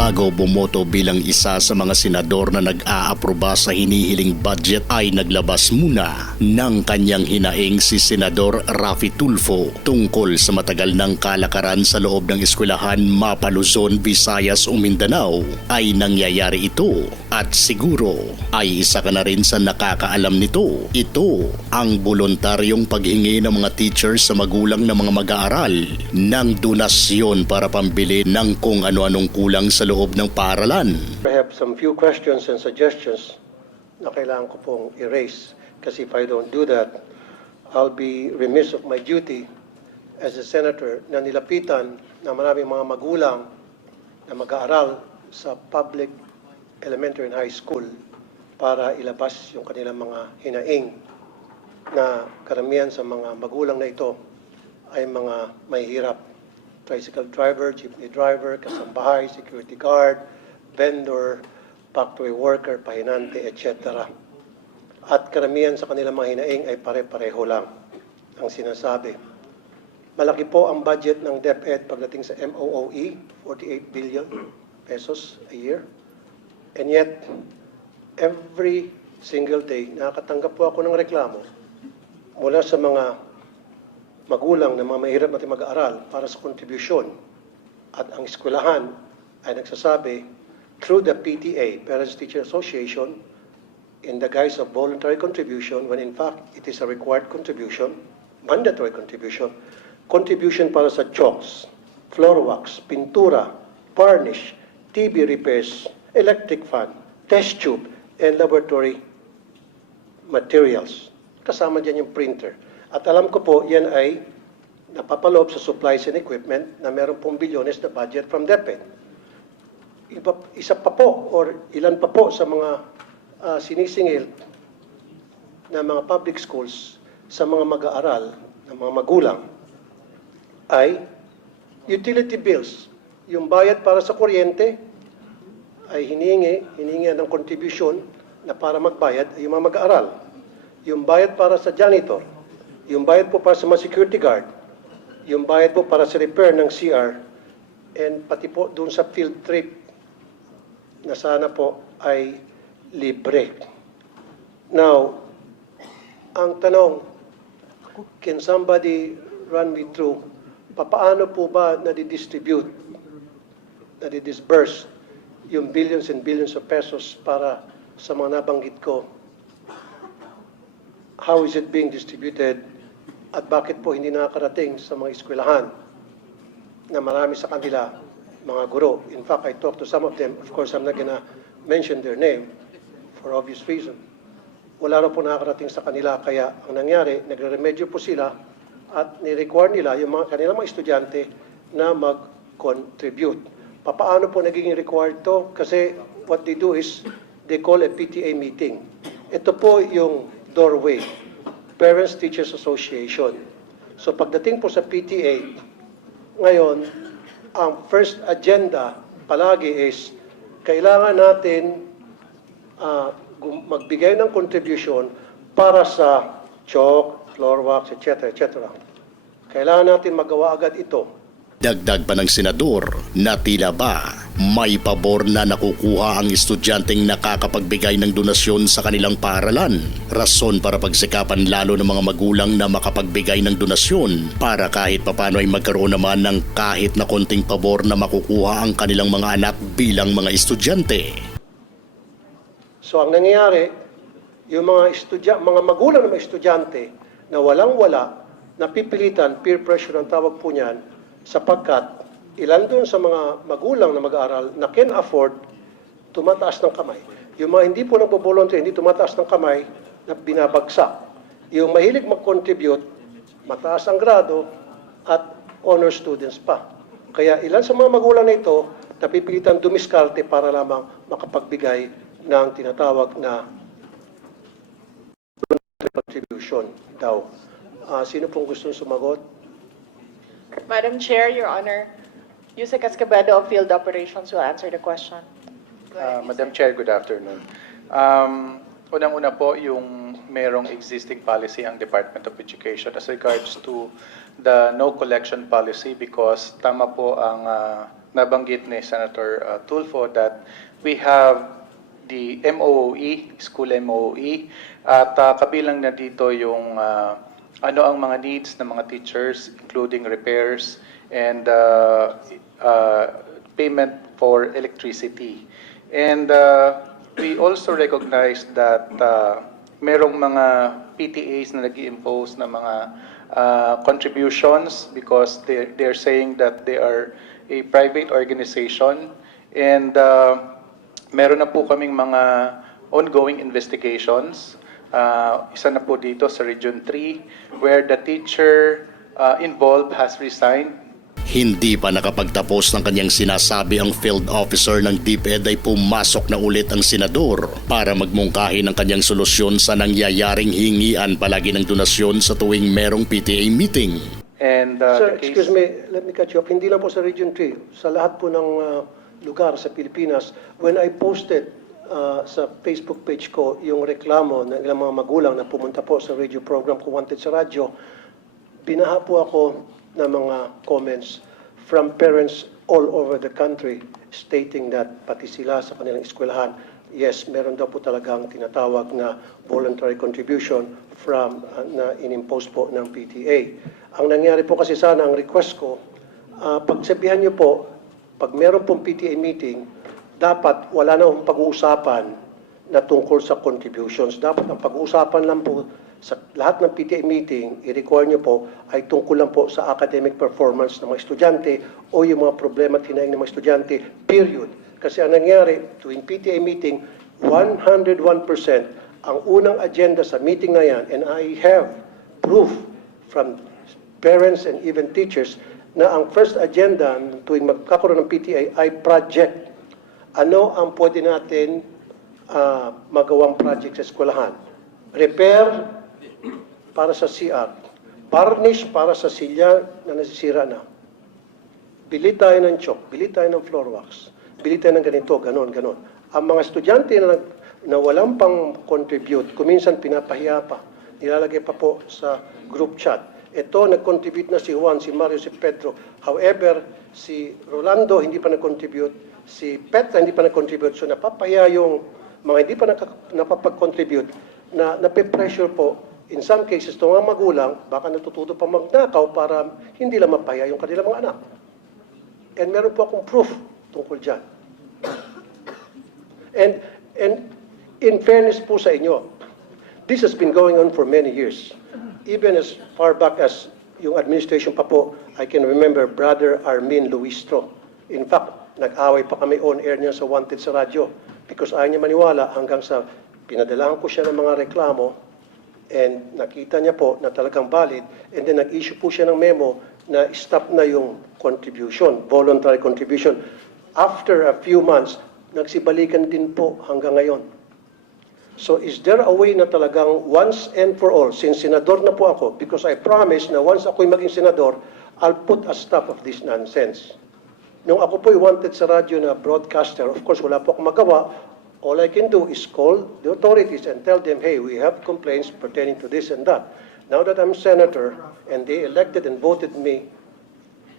Bago bumoto bilang isa sa mga senador na nag-aaproba sa hinihiling budget ay naglabas muna ng kanyang hinaing si Senador Rafi Tulfo tungkol sa matagal ng kalakaran sa loob ng eskwelahan Mapa Luzon, Visayas o Mindanao. Ay nangyayari ito at siguro ay isa ka na rin sa nakakaalam nito. Ito ang voluntaryong paghingi ng mga teachers sa magulang ng mga mag-aaral ng donasyon para pambili ng kung ano-anong kulang sa loob ng paaralan. I have some few questions and suggestions na kailangan ko pong erase. Kasi if I don't do that, I'll be remiss of my duty as a senator na nilapitan ng maraming mga magulang na mag-aaral sa public elementary and high school para ilabas yung kanilang mga hinaing na karamihan sa mga magulang na ito ay mga mahihirap. Tricycle driver, jeepney driver, kasambahay, security guard, vendor, factory worker, pahinante, etc. At karamihan sa kanilang mga hinaing ay pare-pareho lang ang sinasabi. Malaki po ang budget ng DepEd pagdating sa MOOE, 48 billion pesos a year. And yet, every single day, nakakatanggap po ako ng reklamo mula sa mga magulang na mga mahirap natin mag-aaral para sa kontribusyon. At ang eskwelahan ay nagsasabi through the PTA, Parents Teacher Association, in the guise of voluntary contribution when in fact it is a required contribution, mandatory contribution, contribution para sa chalks, floor wax, pintura, varnish, TV repairs, electric fan, test tube, and laboratory materials. Kasama dyan yung printer. At alam ko po, yan ay napapaloob sa supplies and equipment na meron pong bilyones na budget from DepEd. Iba, isa pa po or ilan pa po sa mga ah, sinisingil na mga public schools sa mga mag-aaral, ng mga magulang, ay utility bills. Yung bayad para sa kuryente ay hiningi, hiningi ng contribution na para magbayad ay yung mga mag-aaral. Yung bayad para sa janitor, yung bayad po para sa mga security guard, yung bayad po para sa repair ng CR, and pati po doon sa field trip na sana po ay libre. Now, ang tanong, can somebody run me through, papaano po ba nadidistribute, nadidisburse yung billions and billions of pesos para sa mga nabanggit ko? How is it being distributed? At bakit po hindi nakakarating sa mga eskwelahan na marami sa kanila mga guro. In fact, I talked to some of them. Of course, I'm not gonna mention their name for obvious reason. Wala na po nakakarating sa kanila. Kaya ang nangyari, nagre-remedyo po sila at ni-require nila yung mga kanilang mga estudyante na mag-contribute. Papaano po nagiging required to? Kasi what they do is they call a PTA meeting. Ito po yung doorway, Parents Teachers Association. So pagdating po sa PTA, ngayon, ang first agenda palagi is kailangan natin gum- magbigay ng contribution para sa chalk, floor wax, etc. etc. Kailangan natin magawa agad ito. Dagdag pa ng senador na tila ba may pabor na nakukuha ang estudyanteng nakakapagbigay ng donasyon sa kanilang paaralan. Rason para pagsikapan lalo ng mga magulang na makapagbigay ng donasyon para kahit papano ay magkaroon naman ng kahit na konting pabor na makukuha ang kanilang mga anak bilang mga estudyante. So ang nangyayari, yung mga estudya, mga magulang ng mga estudyante na walang-wala, napipilitan, peer pressure ang tawag po niyan, sapagkat ilan doon sa mga magulang na mag-aaral na can afford, tumataas ng kamay. Yung mga hindi po nagbo-volunteer, hindi tumataas ng kamay, na binabagsak. Yung mahilig mag-contribute, mataas ang grado, at honor students pa. Kaya ilan sa mga magulang na ito, napipilitan dumiskarte para lamang makapagbigay ng tinatawag na contribution daw. Ah, sino pong gustong sumagot? Madam Chair, Your Honor, Yusek Escobedo of Field Operations will answer the question. Uh, Madam Chair, good afternoon. Um, Unang-una po, yung merong existing policy ang Department of Education as regards to the no collection policy because tama po ang uh, nabanggit ni Senator uh, Tulfo that we have the MOOE, school MOOE, at uh, kabilang na dito yung uh, ano ang mga needs ng mga teachers, including repairs and uh, uh, payment for electricity. And uh, we also recognize that uh, merong mga PTAs na nag impose ng mga uh, contributions because they're, they're saying that they are a private organization and uh, meron na po kaming mga ongoing investigations. Uh, isa na po dito sa Region 3 where the teacher uh, involved has resigned Hindi pa nakapagtapos ng kanyang sinasabi ang field officer ng DepEd ay pumasok na ulit ang senador para magmungkahi ng kanyang solusyon sa nangyayaring hingian palagi ng donasyon sa tuwing merong PTA meeting. and uh, Sir, case- excuse me, let me cut you off. Hindi lang po sa Region 3, sa lahat po ng uh, lugar sa Pilipinas, when I posted uh, sa Facebook page ko yung reklamo ng ilang mga magulang na pumunta po sa radio program ko Wanted sa radyo, binaha po ako ng mga comments from parents all over the country stating that pati sila sa kanilang eskwelahan, yes, meron daw po talagang tinatawag na voluntary contribution from uh, na inimpose po ng PTA. Ang nangyari po kasi sana, ang request ko, uh, pagsabihan niyo po, pag meron pong PTA meeting, dapat wala na akong pag-uusapan na tungkol sa contributions. Dapat ang pag-uusapan lang po sa lahat ng PTA meeting, i-require nyo po, ay tungkol lang po sa academic performance ng mga estudyante o yung mga problema at hinaing ng mga estudyante, period. Kasi ang nangyari, tuwing PTA meeting, 101% ang unang agenda sa meeting na yan, and I have proof from parents and even teachers na ang first agenda tuwing magkakaroon ng PTA ay project. Ano ang pwede natin ah, magawang project sa eskwelahan? Repair para sa CR. Varnish para sa silya na nasisira na. Bili tayo ng chalk, bili tayo ng floor wax, bili tayo ng ganito, ganon, ganon. Ang mga estudyante na, na walang pang contribute, kuminsan pinapahiya pa, nilalagay pa po sa group chat. Ito, nag-contribute na si Juan, si Mario, si Pedro. However, si Rolando hindi pa nag-contribute, si Petra hindi pa nag-contribute. So napapahiya yung mga hindi pa napapag-contribute na nape-pressure po in some cases, itong mga magulang, baka natututo pa magnakaw para hindi lang mapahiya yung kanilang mga anak. And meron po akong proof tungkol dyan. And, and in fairness po sa inyo, this has been going on for many years. Even as far back as yung administration pa po, I can remember Brother Armin Luistro. In fact, nag-away pa kami on air niya sa Wanted sa radyo because ayaw niya maniwala hanggang sa pinadalahan ko siya ng mga reklamo and nakita niya po na talagang valid and then nag-issue po siya ng memo na stop na yung contribution, voluntary contribution. After a few months, nagsibalikan din po hanggang ngayon. So is there a way na talagang once and for all, since senador na po ako, because I promise na once ako'y maging senador, I'll put a stop of this nonsense. Nung ako po'y wanted sa radyo na broadcaster, of course, wala po akong magawa. All I can do is call the authorities and tell them, hey, we have complaints pertaining to this and that. Now that I'm senator and they elected and voted me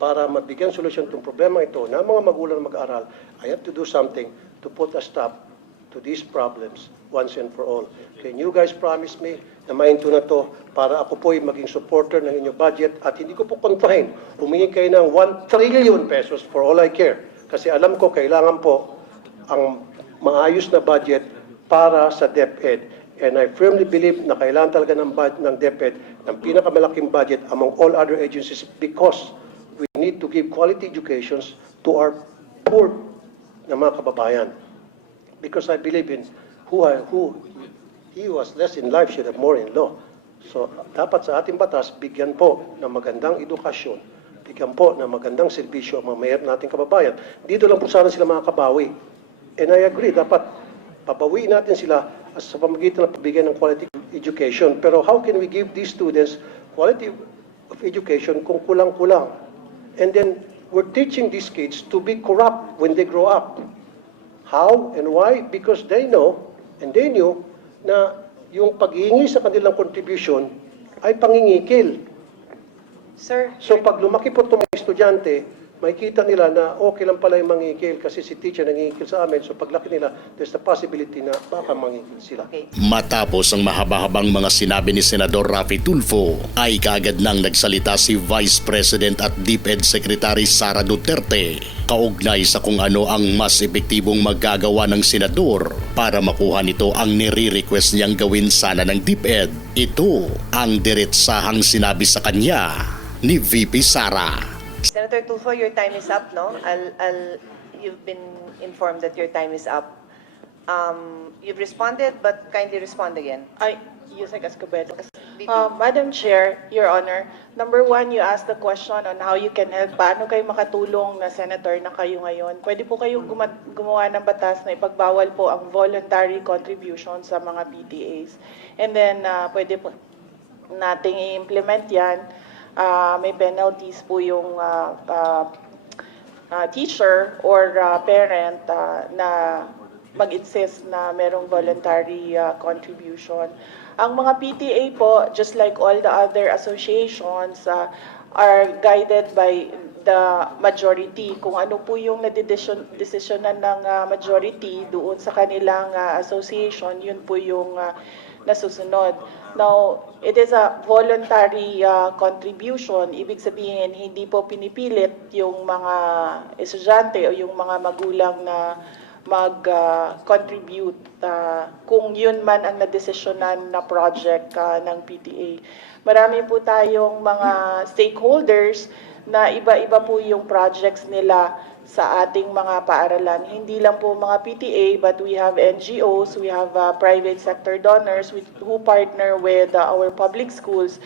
para mabigyan solusyon itong problema ito na mga magulang mag-aral, I have to do something to put a stop to these problems once and for all. Can you guys promise me na mainto na to para ako po'y maging supporter ng inyong budget at hindi ko po kontrahin. Humingi kayo ng 1 trillion pesos for all I care. Kasi alam ko kailangan po ang maayos na budget para sa DepEd. And I firmly believe na kailangan talaga ng, ng DepEd ng pinakamalaking budget among all other agencies because we need to give quality educations to our poor na mga kababayan. Because I believe in who, I, who he was less in life should have more in law. So dapat sa ating batas, bigyan po ng magandang edukasyon, bigyan po ng magandang serbisyo ang mga mayor nating kababayan. Dito lang po sana sila makakabawi. And I agree, dapat pabawiin natin sila sa pamagitan ng pagbigay ng quality education. Pero how can we give these students quality of education kung kulang-kulang? And then, we're teaching these kids to be corrupt when they grow up. How and why? Because they know and they knew na yung paghihingi sa kanilang contribution ay pangingikil. Sir, So pag lumaki po itong mga estudyante, makikita nila na okay lang pala yung mangikil kasi si teacher nangikil sa amin. So paglaki nila, there's the possibility na baka mangikil sila. okay. Matapos ang mahaba-habang mga sinabi ni Senador Rafi Tulfo, ay kaagad nang nagsalita si Vice President at DepEd Secretary Sara Duterte kaugnay sa kung ano ang mas epektibong magagawa ng senador para makuha nito ang nire-request niyang gawin sana ng DepEd. Ito ang diretsahang sinabi sa kanya ni VP Sara. Senator Tulfo, your time is up, no? I'll, I'll, you've been informed that your time is up. Um, you've responded, but kindly respond again. Ay, Yusek Escobedo. Uh, Madam Chair, Your Honor, number one, you asked the question on how you can help. Paano kayo makatulong na senator na kayo ngayon? Pwede po kayong guma- gumawa ng batas na ipagbawal po ang voluntary contribution sa mga PTAs. And then, uh, pwede po nating i-implement yan. Ah, may penalties po yung ah, ah, uh, teacher or uh, parent uh, na mag-insist na merong voluntary uh, contribution. Ang mga PTA po, just like all the other associations, uh, are guided by the majority. Kung ano po yung nadidesisyonan ng uh, majority doon sa kanilang uh, association, yun po yung uh, nasusunod. Now, it is a voluntary uh, contribution. Ibig sabihin, hindi po pinipilit yung mga estudyante o yung mga magulang na mag-contribute uh, kung yun man ang nadesisyonan na project uh, ng PTA. Marami po tayong mga stakeholders na iba-iba po yung projects nila sa ating mga paaralan. Hindi lang po mga PTA, but we have NGOs, we have uh, private sector donors with, who partner with uh, our public schools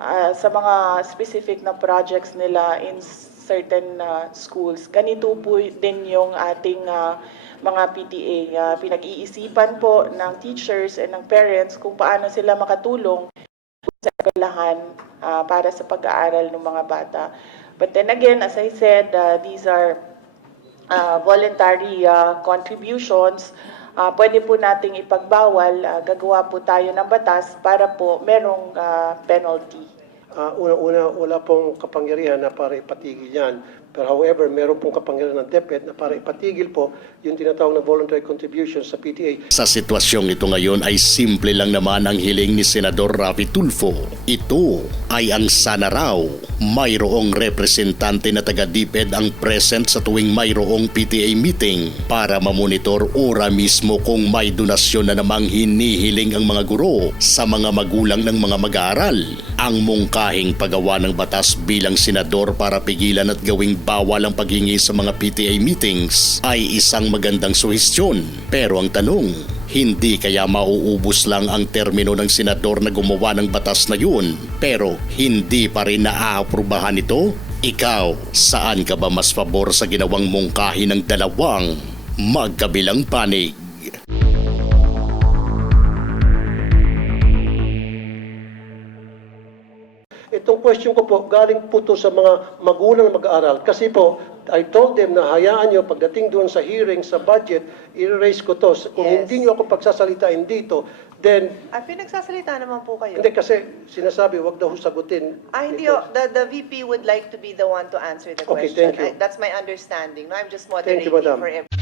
uh, sa mga specific na projects nila in certain uh, schools. Ganito po din yung ating uh, mga PTA. Uh, pinag-iisipan po ng teachers and ng parents kung paano sila makatulong sa eskwelahan uh, para sa pag-aaral ng mga bata. But then again, as I said, uh, these are uh, voluntary uh, contributions. Uh, pwede po nating ipagbawal, uh, gagawa po tayo ng batas para po merong uh, penalty. Ah, Una-una, wala pong kapangyarihan na para ipatigil yan. Pero however, meron pong kapangyarihan ng DepEd na para ipatigil po yung tinatawag na voluntary contribution sa PTA. Sa sitwasyong ito ngayon ay simple lang naman ang hiling ni Senador Rafi Tulfo. Ito ay ang sana raw mayroong representante na taga DepEd ang present sa tuwing mayroong PTA meeting para mamonitor ora mismo kung may donasyon na namang hinihiling ang mga guro sa mga magulang ng mga mag-aaral. Ang mungkahing paggawa ng batas bilang senador para pigilan at gawing bawal ang paghingi sa mga PTA meetings ay isang magandang suhestyon. Pero ang tanong, hindi kaya mauubos lang ang termino ng senador na gumawa ng batas na yun pero hindi pa rin naaaprubahan ito? Ikaw, saan ka ba mas pabor sa ginawang mungkahi ng dalawang magkabilang panig? Itong question ko po, galing po to sa mga magulang na mag-aaral. Kasi po, I told them na hayaan nyo pagdating doon sa hearing, sa budget, i-raise ko to. Kung Yes. hindi nyo ako pagsasalitain dito, then, Ah, pinagsasalita naman po kayo. hindi kasi sinasabi, wag daw sagutin. Ah, hindi ito. oh, the, the VP would like to be the one to answer the Okay, question. thank you. I- That's my understanding. No, I'm just Thank moderating you, madam. for everyone.